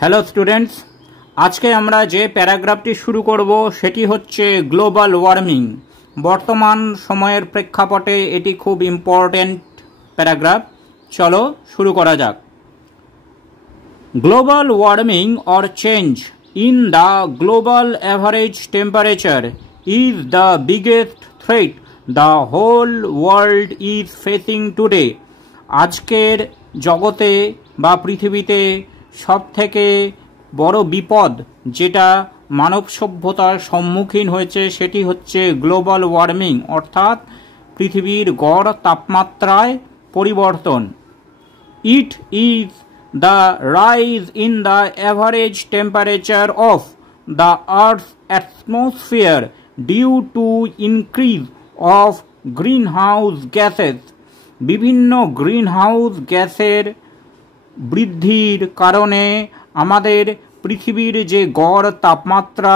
Hello students, আজকে আমরা যে প্যারাগ্রাফটি শুরু করব সেটি হচ্ছে গ্লোবাল ওয়ার্মিং। বর্তমান সময়ের প্রেক্ষাপটে এটি খুব ইম্পর্ট্যান্ট প্যারাগ্রাফ। চলো শুরু করা যাক। Global warming or change in the global average temperature is the biggest threat the whole world is facing today. আজকের জগতে বা পৃথিবীতে সবথেকে বড় বিপদ যেটা মানব সভ্যতার সম্মুখীন হয়েছে সেটি হচ্ছে গ্লোবাল ওয়ার্মিং, অর্থাৎ পৃথিবীর গড় তাপমাত্রায় পরিবর্তন। It is the rise in the average temperature of the earth atmosphere due to increase of greenhouse gases. বিভিন্ন গ্রিন হাউস গ্যাসের বৃদ্ধির কারণে আমাদের পৃথিবীর যে গড় তাপমাত্রা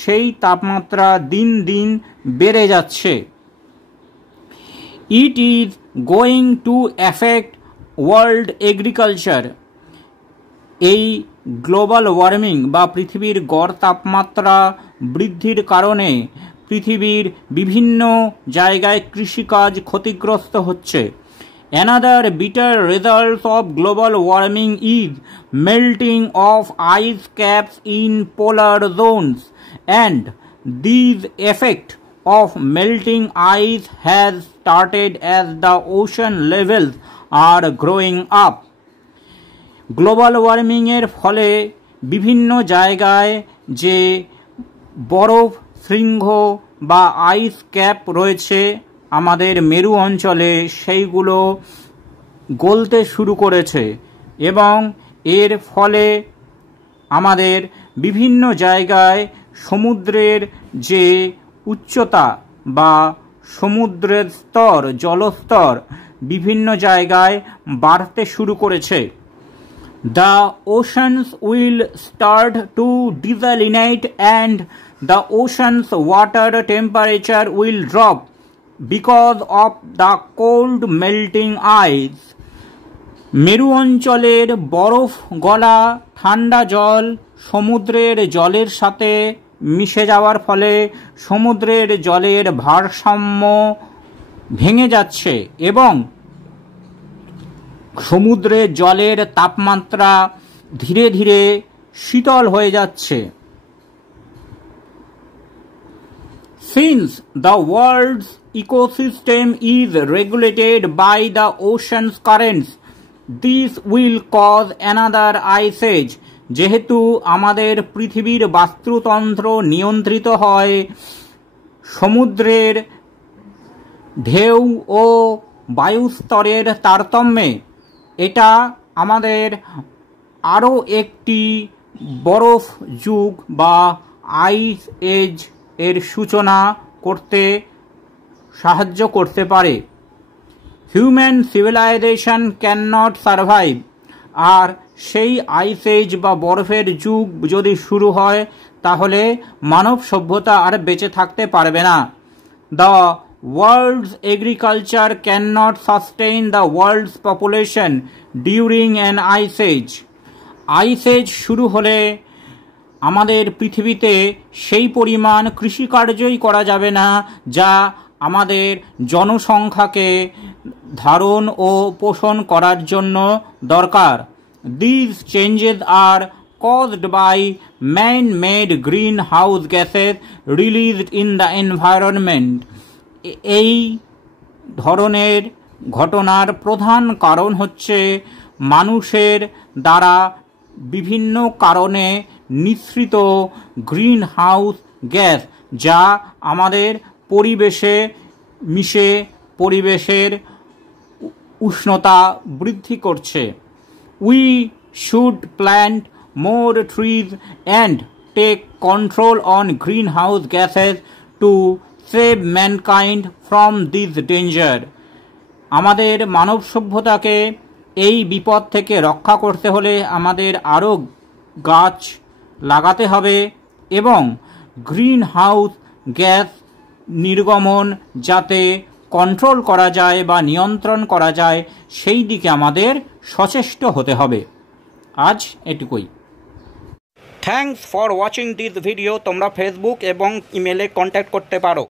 সেই তাপমাত্রা দিন দিন বেড়ে যাচ্ছে। It is going to effect world agriculture. এই গ্লোবাল ওয়ার্মিং বা পৃথিবীর গড় তাপমাত্রা বৃদ্ধির কারণে পৃথিবীর বিভিন্ন জায়গায় কৃষিকাজ ক্ষতিগ্রস্ত হচ্ছে। Another bitter result of global warming is melting of ice caps in polar zones, and this effect of melting ice has started as the ocean levels are growing up. Global warming এর ফলে বিভিন্ন জায়গায় যে বরফ শৃঙ্গ বা আইস cap রয়েছে আমাদের মেরু অঞ্চলে, সেইগুলো গলতে শুরু করেছে এবং এর ফলে আমাদের বিভিন্ন জায়গায় সমুদ্রের যে উচ্চতা বা সমুদ্রের স্তর, জলস্তর বিভিন্ন জায়গায় বাড়তে শুরু করেছে। The oceans will start to desalinate and the ocean's water temperature will drop because of the cold melting ice. মেরু অঞ্চলের বরফ গলা ঠান্ডা জল সমুদ্রের জলের সাথে মিশে যাওয়ার ফলে সমুদ্রের জলের ভারসাম্য ভেঙে যাচ্ছে এবং সমুদ্রের জলের তাপমাত্রা ধীরে ধীরে শীতল হয়ে যাচ্ছে। Since the world's ecosystem is regulated by the ocean's currents, this will cause another ice age. যেহেতু আমাদের পৃথিবীর বাস্তুতন্ত্র নিয়ন্ত্রিত হয় সমুদ্রের ঢেউ ও বায়ুস্তরের তারতম্যে, এটা আমাদের আরও একটি বরফ যুগ বা আইস এজ এর সূচনা করতে সাহায্য করতে পারে। Human civilization cannot survive. আর সেই আইস এজ বা বরফের যুগ যদি শুরু হয় তাহলে মানব সভ্যতা আর বেঁচে থাকতে পারবে না। The world's agriculture can not sustain the world's population during an ice age. Ice age শুরু হলে আমাদের পৃথিবীতে সেই পরিমাণ কৃষিকার্যই করা যাবে না যা আমাদের জনসংখ্যাকে ধারণ ও পোষণ করার জন্য দরকার। These changes are caused by man-made greenhouse gases released in the environment. এই ধরনের ঘটনার প্রধান কারণ হচ্ছে মানুষের দ্বারা বিভিন্ন কারণে নিঃসৃত গ্রিন হাউস গ্যাস, যা আমাদের পরিবেশে মিশে পরিবেশের উষ্ণতা বৃদ্ধি করছে। We should plant more trees and take control on greenhouse gases to save mankind from this danger. আমাদের মানব সভ্যতাকে এই বিপদ থেকে রক্ষা করতে হলে আমাদের আরও গাছ লাগাতে হবে এবং গ্রিন হাউস গ্যাস নির্গমন যাতে কন্ট্রোল করা যায় বা নিয়ন্ত্রণ করা যায় সেই দিকে আমাদের সচেষ্ট হতে হবে। আজ এটুকুই। Thanks for watching this video. তোমরা ফেসবুক এবং ইমেলে কন্ট্যাক্ট করতে পারো।